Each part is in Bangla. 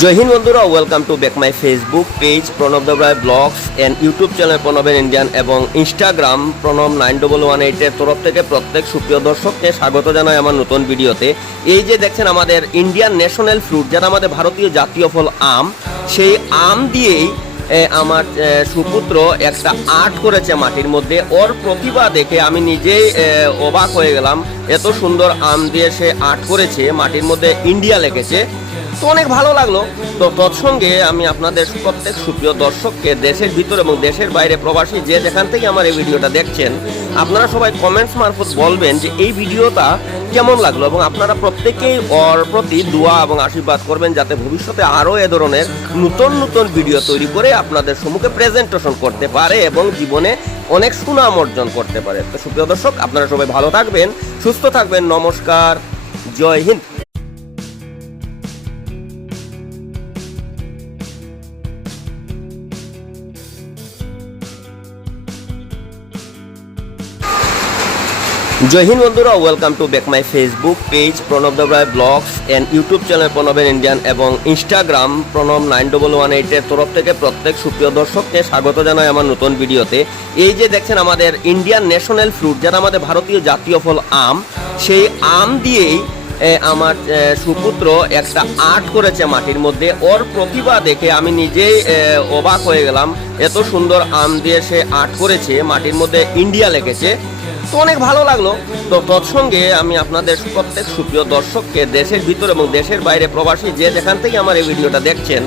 জয় হিন্দ বন্ধুরা welcome to back my Facebook page Pranab Debroy blogs and YouTube channel প্রণবের Indian এবং Instagram Pranab nine double one এইটের তরফ থেকে প্রত্যেক সুপ্রিয় দর্শককে স্বাগত জানাই আমার নতুন ভিডিওতে। এই যে দেখছেন আমাদের ইন্ডিয়ান ন্যাশনাল ফ্রুট যেটা আমাদের ভারতীয় জাতীয় ফল আম, সেই আম দিয়েই আমার সুপুত্র একটা আর্ট করেছে মাটির মধ্যে। ওর প্রতিভা দেখে আমি নিজেই অবাক হয়ে গেলাম। এত সুন্দর আম দিয়ে সে আর্ট করেছে, মাটির মধ্যে ইন্ডিয়া লেগেছে তো অনেক ভালো লাগল। তো তৎসঙ্গে আমি আপনাদের প্রত্যেক সুপ্রিয় দর্শককে দেশের ভিতর এবং দেশের বাইরে প্রবাসী যে যেখান থেকে আমার এই ভিডিওটা দেখছেন, আপনারা সবাই কমেন্টস মারফত বলবেন যে এই ভিডিওটা কেমন লাগল এবং আপনারা প্রত্যেকেই ওর প্রতি দোয়া এবং আশীর্বাদ করবেন যাতে ভবিষ্যতে আরও এ ধরনের নতুন নতুন ভিডিও তৈরি করে আপনাদের সম্মুখে প্রেজেন্টেশন করতে পারে এবং জীবনে অনেক সুনাম অর্জন করতে পারে। তো সুপ্রিয় দর্শক, আপনারা সবাই ভালো থাকবেন, সুস্থ থাকবেন, নমস্কার, জয় হিন্দ। জয় হিন্দ বন্ধুরা welcome to back my Facebook page Pranab Debroy blogs and YouTube channel প্রণবের Indian এবং Instagram Pranab nine double one এইটের তরফ থেকে প্রত্যেক সুপ্রিয় দর্শককে স্বাগত জানাই আমার নতুন ভিডিওতে। এই যে দেখছেন আমাদের ইন্ডিয়ান ন্যাশনাল ফ্রুট যারা আমাদের ভারতীয় জাতীয় ফল আম, সেই আম দিয়েই আমার সুপুত্র একটা আর্ট করেছে মাটির মধ্যে। ওর প্রতিভা দেখে আমি নিজেই অবাক হয়ে গেলাম। এত সুন্দর আম দিয়ে সে আর্ট করেছে, মাটির মধ্যে ইন্ডিয়া লেগেছে। তো অনেক ভালো লাগল। তো তৎসঙ্গে আমি আপনাদের প্রত্যেক সুপ্রিয় দর্শককে দেশের ভিতর এবং দেশের বাইরে প্রবাসী যে যেখান থেকে আমার এই ভিডিওটা দেখছেন,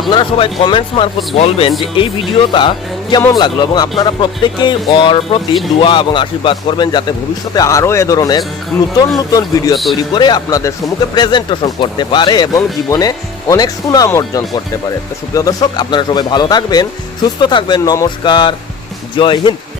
আপনারা সবাই কমেন্টস মারফত বলবেন যে এই ভিডিওটা কেমন লাগল এবং আপনারা প্রত্যেকেই ওর প্রতি দোয়া এবং আশীর্বাদ করবেন যাতে ভবিষ্যতে আরও এ ধরনের নতুন নতুন ভিডিও তৈরি করে আপনাদের সম্মুখে প্রেজেন্টেশন করতে পারে এবং জীবনে অনেক সুনাম অর্জন করতে পারে। তো সুপ্রিয় দর্শক, আপনারা সবাই ভালো থাকবেন, সুস্থ থাকবেন। নমস্কার, জয় হিন্দ।